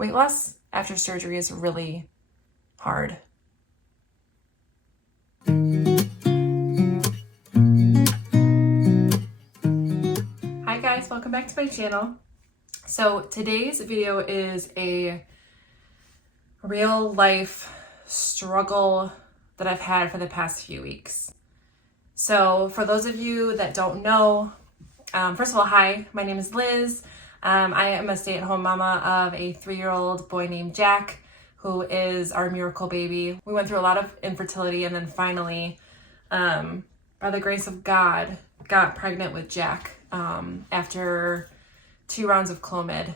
Weight loss after surgery is really hard. Hi guys, welcome back to my channel. So today's video is a real life struggle that I've had for the past few weeks. So for those of you that don't know, first of all, hi, my name is Liz. I am a stay-at-home mama of a 3-year-old boy named Jack, who is our miracle baby. We went through a lot of infertility and then finally, by the grace of God, got pregnant with Jack after 2 rounds of Clomid.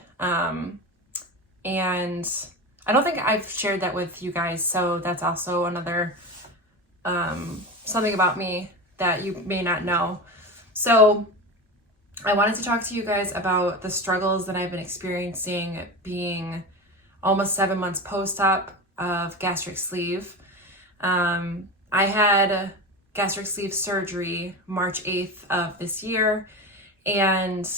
And I don't think I've shared that with you guys, so that's also another something about me that you may not know. So I wanted to talk to you guys about the struggles that I've been experiencing being almost 7 months post-op of gastric sleeve. I had gastric sleeve surgery March 8th of this year, and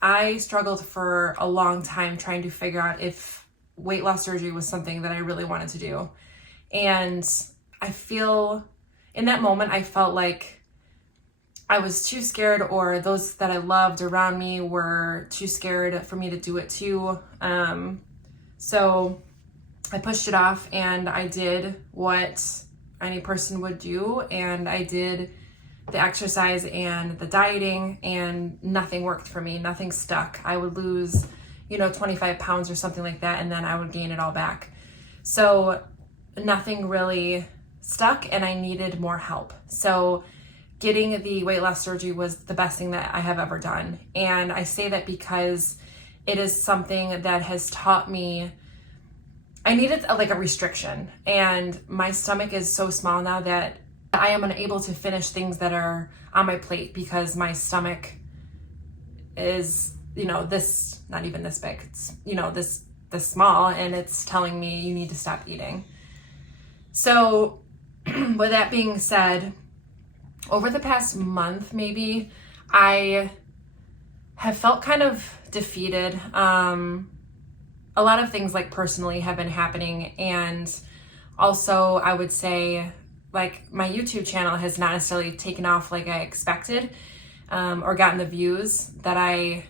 I struggled for a long time trying to figure out if weight loss surgery was something that I really wanted to do. And I feel in that moment, I felt like I was too scared, or those that I loved around me were too scared for me to do it too. So I pushed it off and I did what any person would do, and I did the exercise and the dieting, and nothing worked for me. Nothing stuck. I would lose, 25 pounds or something like that, and then I would gain it all back. So nothing really stuck, and I needed more help. So getting the weight loss surgery was the best thing that I have ever done. And I say that because it is something that has taught me, I needed a restriction. And my stomach is so small now that I am unable to finish things that are on my plate because my stomach is, this, not even this big, it's, this small, and it's telling me you need to stop eating. So with that being said, over the past month, maybe, I have felt kind of defeated. A lot of things personally have been happening, and also I would say my YouTube channel has not necessarily taken off like I expected, or gotten the views that I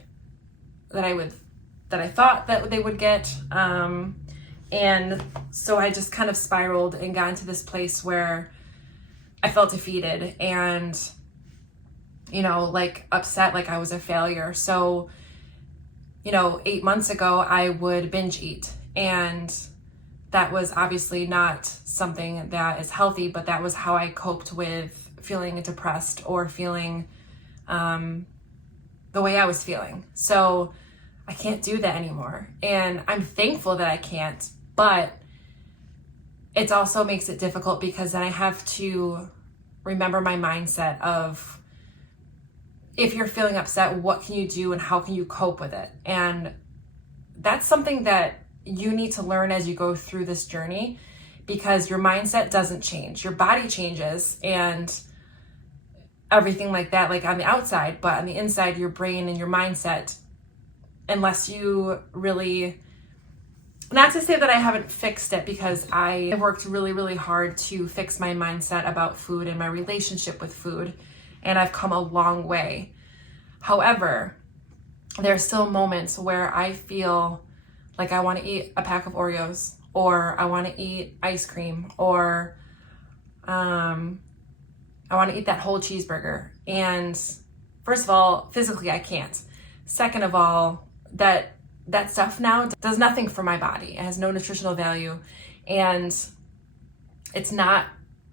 thought that they would get. And so I just kind of spiraled and got into this place where I felt defeated and, upset, like I was a failure. So, 8 months ago, I would binge eat, and that was obviously not something that is healthy, but that was how I coped with feeling depressed or feeling the way I was feeling. So I can't do that anymore. And I'm thankful that I can't, but it also makes it difficult because then I have to remember my mindset of, if you're feeling upset, what can you do and how can you cope with it? And that's something that you need to learn as you go through this journey, because your mindset doesn't change. Your body changes and everything like that, on the outside, but on the inside, your brain and your mindset, unless you really, not to say that I haven't fixed it, because I have worked really, really hard to fix my mindset about food and my relationship with food, and I've come a long way. However, there are still moments where I feel like I want to eat a pack of Oreos, or I want to eat ice cream, or I want to eat that whole cheeseburger. And first of all, physically I can't. Second of all, that stuff now does nothing for my body. It has no nutritional value, and it's not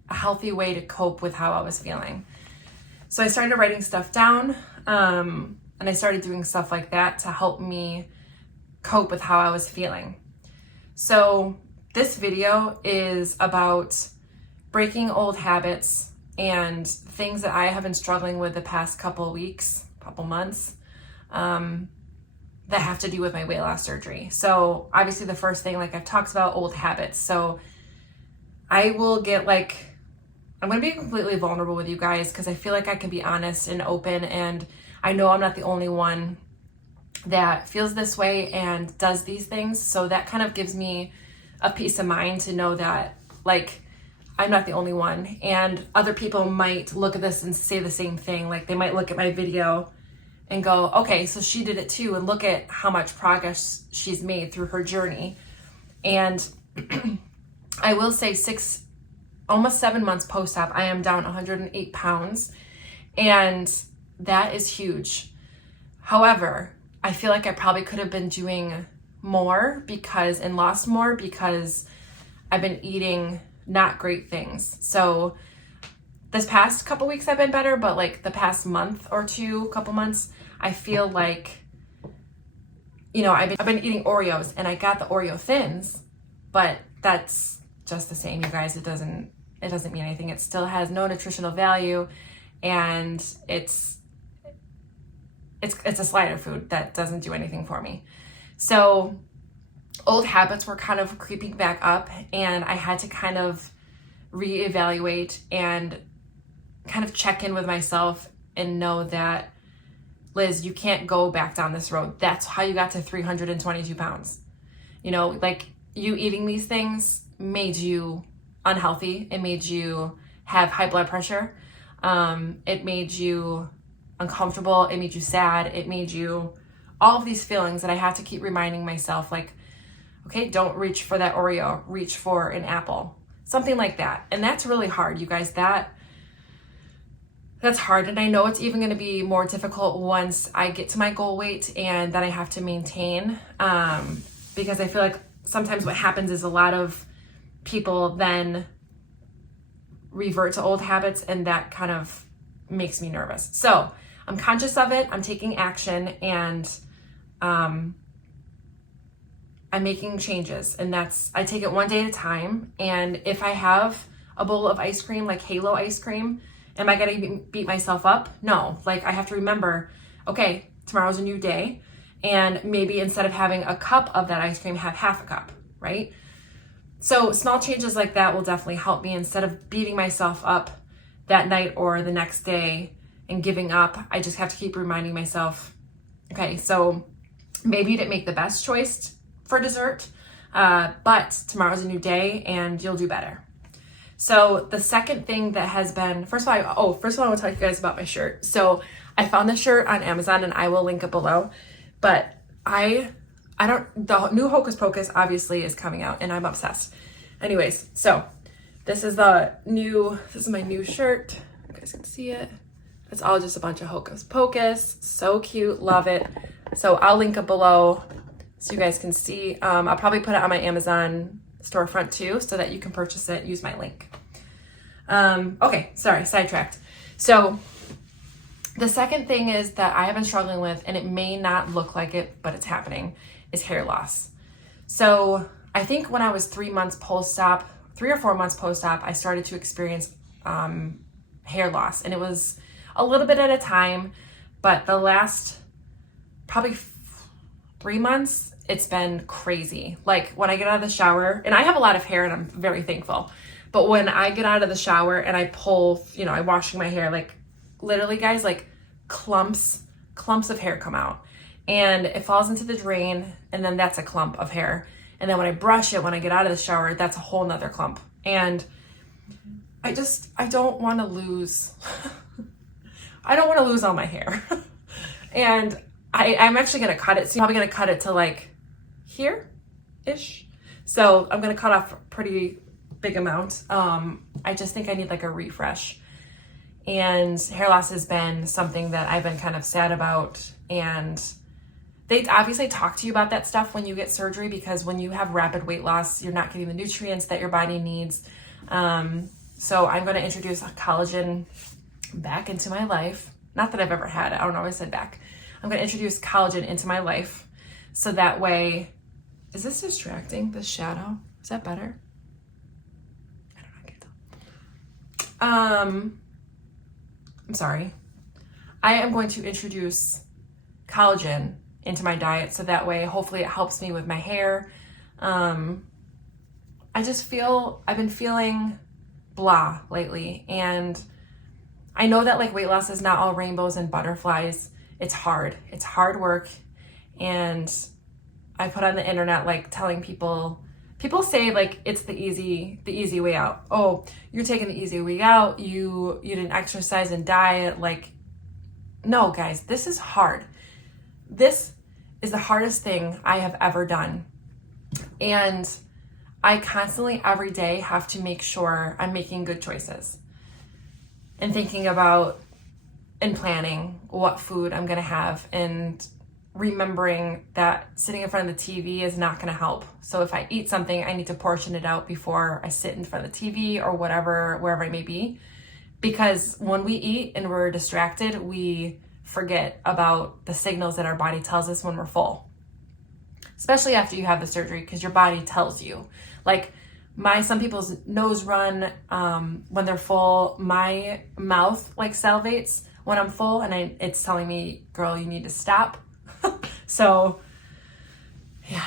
a healthy way to cope with how I was feeling. So I started writing stuff down, and I started doing stuff like that to help me cope with how I was feeling. So this video is about breaking old habits and things that I have been struggling with the past couple weeks, couple months, that have to do with my weight loss surgery. So obviously the first thing, I've talked about, old habits. So I will get I'm going to be completely vulnerable with you guys because I feel like I can be honest and open, and I know I'm not the only one that feels this way and does these things. So that kind of gives me a peace of mind to know that, like, I'm not the only one, and other people might look at this and say the same thing. Like, they might look at my video and go, okay, so she did it too, and look at how much progress she's made through her journey. And I will say almost 7 months post-op, I am down 108 pounds, and that is huge. However, I feel like I probably could have been doing more and lost more because I've been eating not great things. So this past couple weeks I've been better, but like the past month or couple months, I feel like, I've been eating Oreos, and I got the Oreo thins, but that's just the same, you guys. It doesn't mean anything. It still has no nutritional value, and it's a slider food that doesn't do anything for me. So old habits were kind of creeping back up, and I had to kind of reevaluate and kind of check in with myself and know that, Liz, you can't go back down this road. That's how you got to 322 pounds. Like, you eating these things made you unhealthy. It made you have high blood pressure. It made you uncomfortable. It made you sad. It made you all of these feelings that I have to keep reminding myself, like, okay, don't reach for that Oreo, reach for an apple, something like that. And that's really hard, you guys. That's hard. And I know it's even going to be more difficult once I get to my goal weight and that I have to maintain, because I feel like sometimes what happens is a lot of people then revert to old habits, and that kind of makes me nervous. So I'm conscious of it. I'm taking action, and I'm making changes, and I take it one day at a time. And if I have a bowl of ice cream, like Halo ice cream, am I going to beat myself up? No. Like, I have to remember, okay, tomorrow's a new day, and maybe instead of having a cup of that ice cream, have half a cup, right? So small changes like that will definitely help me. Instead of beating myself up that night or the next day and giving up, I just have to keep reminding myself, okay, so maybe you didn't make the best choice for dessert, but tomorrow's a new day and you'll do better. So the second thing that has been, first of all, I want to talk to you guys about my shirt. So I found this shirt on Amazon, and I will link it below, but the new Hocus Pocus obviously is coming out, and I'm obsessed. Anyways, so this is my new shirt. You guys can see it. It's all just a bunch of Hocus Pocus. So cute, love it. So I'll link it below so you guys can see. I'll probably put it on my Amazon storefront too, so that you can purchase it, use my link. Okay, sorry, sidetracked. So the second thing is that I have been struggling with, and it may not look like it, but it's happening, is hair loss. So I think when I was 3 months post-op, 3 or 4 months post-op, I started to experience hair loss, and it was a little bit at a time, but the last probably 3 months, it's been crazy. Like, when I get out of the shower, and I have a lot of hair, and I'm very thankful, but when I get out of the shower and I pull, I'm washing my hair, like, literally, guys, like, clumps of hair come out, and it falls into the drain, and then that's a clump of hair. And then when I brush it, when I get out of the shower, that's a whole nother clump. And I don't want to lose, I don't want to lose all my hair. And I'm actually going to cut it. So I'm probably going to cut it to like here-ish. So I'm going to cut off a pretty big amount. I just think I need like a refresh. And hair loss has been something that I've been kind of sad about. And they obviously talk to you about that stuff when you get surgery, because when you have rapid weight loss, you're not getting the nutrients that your body needs. So I'm going to introduce collagen back into my life. Not that I've ever had it. I don't know why I said back. I'm going to introduce collagen into my life. So that way, is this distracting? This shadow? Is that better? I don't know. I can't tell. I'm sorry. I am going to introduce collagen into my diet, so that way hopefully it helps me with my hair. I've been feeling blah lately, and I know that like weight loss is not all rainbows and butterflies. It's hard work, And I put on the internet, like, telling people say, like, it's the easy way out. Oh, you're taking the easy way out. You didn't exercise and diet. Like, no, guys, this is hard. This is the hardest thing I have ever done. And I constantly, every day, have to make sure I'm making good choices and thinking about and planning what food I'm gonna have, and remembering that sitting in front of the TV is not gonna help. So if I eat something, I need to portion it out before I sit in front of the TV or whatever, wherever I may be. Because when we eat and we're distracted, we forget about the signals that our body tells us when we're full. Especially after you have the surgery, because your body tells you. Like, some people's nose run when they're full. My mouth like salivates when I'm full, and it's telling me, girl, you need to stop. So, yeah.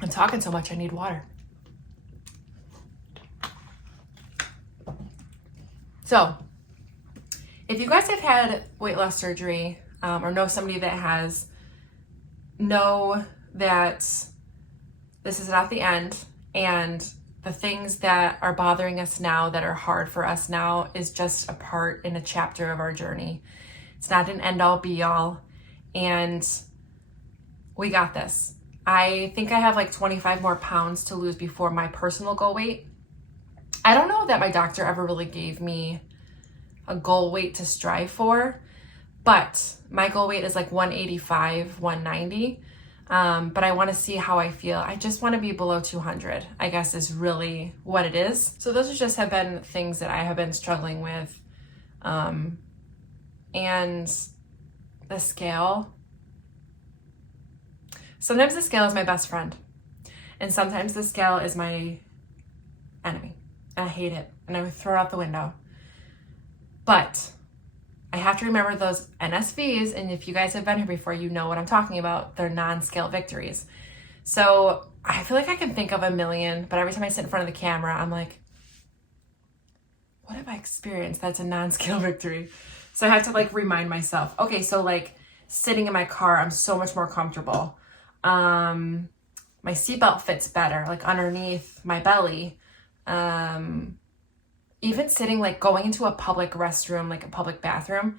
I'm talking so much, I need water. So, if you guys have had weight loss surgery, or know somebody that has, know that this is not the end, and the things that are bothering us now, that are hard for us now, is just a part in a chapter of our journey. It's not an end all be all, and we got this. I think I have like 25 more pounds to lose before my personal goal weight. I don't know that my doctor ever really gave me a goal weight to strive for, but my goal weight is like 185, 190. But I want to see how I feel. I just want to be below 200, I guess, is really what it is. So those just have been things that I have been struggling with. And the scale. Sometimes the scale is my best friend, and sometimes the scale is my enemy, and I hate it, and I would throw it out the window. But I have to remember those NSVs, and if you guys have been here before, you know what I'm talking about. They're non-scale victories. So I feel like I can think of a million, but every time I sit in front of the camera, I'm like, what have I experienced that's a non-scale victory? So I have to like remind myself, okay, so like sitting in my car, I'm so much more comfortable. My seatbelt fits better, like underneath my belly. Even sitting, like going into a public restroom, like a public bathroom,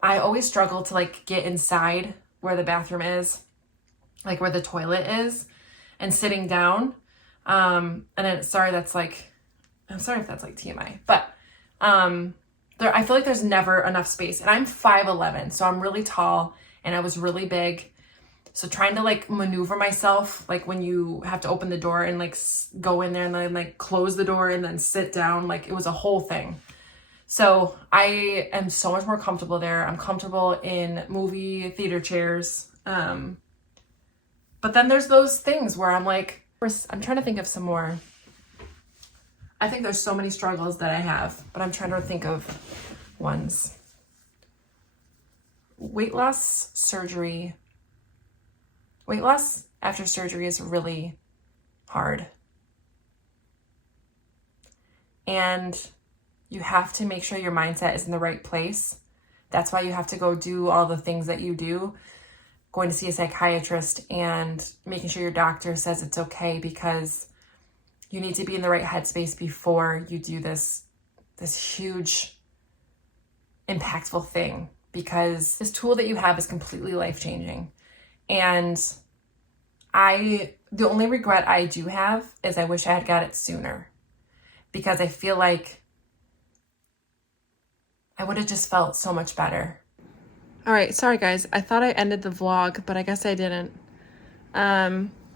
I always struggle to like get inside where the bathroom is, like where the toilet is, and sitting down. And then, I'm sorry if that's like TMI, but I feel like there's never enough space, and I'm 5'11", so I'm really tall, and I was really big. So trying to like maneuver myself, like when you have to open the door and like go in there and then like close the door and then sit down, like it was a whole thing. So I am so much more comfortable there. I'm comfortable in movie theater chairs. But then there's those things where I'm like, I'm trying to think of some more. I think there's so many struggles that I have, but I'm trying to think of ones. Weight loss after surgery is really hard. And you have to make sure your mindset is in the right place. That's why you have to go do all the things that you do, going to see a psychiatrist and making sure your doctor says it's okay, because you need to be in the right headspace before you do this huge, impactful thing, because this tool that you have is completely life-changing. And the only regret I do have is I wish I had got it sooner, because I feel like I would have just felt so much better. All right, sorry guys. I thought I ended the vlog, but I guess I didn't.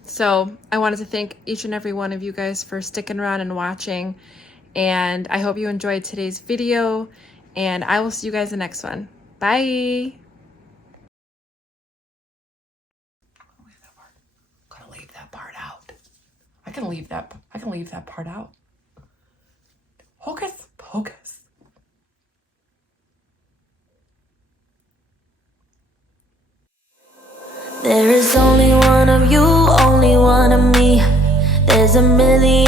So I wanted to thank each and every one of you guys for sticking around and watching. And I hope you enjoyed today's video, and I will see you guys in the next one. Bye. I can leave that part out. Hocus pocus. There is only one of you, only one of me. There's a million